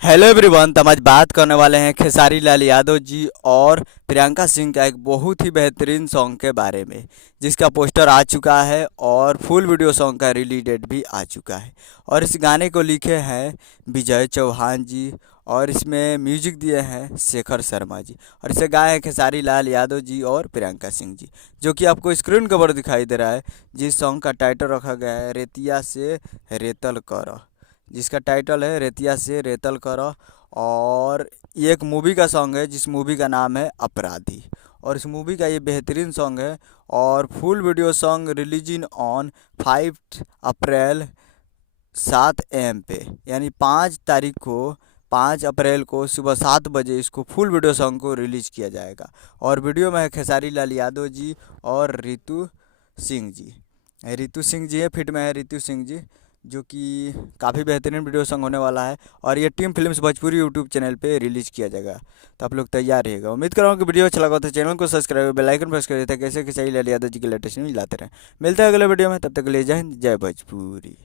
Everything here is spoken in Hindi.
Hello everyone. तो हम आज बात करने वाले हैं खेसारी लाल यादव जी और प्रियंका सिंह का एक बहुत ही बेहतरीन सॉन्ग के बारे में, जिसका पोस्टर आ चुका है और फुल वीडियो सॉन्ग का रिलीज डेट भी आ चुका है। और इस गाने को लिखे हैं विजय चौहान जी और इसमें म्यूजिक दिए हैं शेखर शर्मा जी और इसे गाए हैं खेसारी लाल यादव जी और प्रियंका सिंह जी, जो कि आपको स्क्रीन कवर दिखाई दे रहा है। जिस सॉन्ग का टाइटल रखा गया है रेतिया से रेतल कर, जिसका टाइटल है रेतिया से रेतल करो। और ये एक मूवी का सॉन्ग है जिस मूवी का नाम है अपराधी, और इस मूवी का ये बेहतरीन सॉन्ग है। और full video song releasing on 5 April 7 AM पे, यानी 5 तारीख को 5 अप्रैल को सुबह 7 बजे इसको फुल वीडियो सॉन्ग को रिलीज किया जाएगा। और वीडियो में है खेसारी लाल यादव जी और रितु सिंह जी। रितु सिंह जी है, फिट में है रितु सिंह जी, जो कि काफ़ी बेहतरीन वीडियो सॉन्ग होने वाला है। और ये team films Bhojpuri YouTube channel पे रिलीज किया जाएगा, तो आप लोग तैयार रहिएगा। उम्मीद कर रहा हूँ कि वीडियो अच्छा लगा तो चैनल को सब्सक्राइब बेल आइकन प्रेस कर देते हैं, कैसे खेसारी लाल यादव जी के लेटेस्ट न्यूज लाते रहें। मिलते हैं अगले वीडियो में, तब तक के लिए जय हिंद जय भोजपुरी।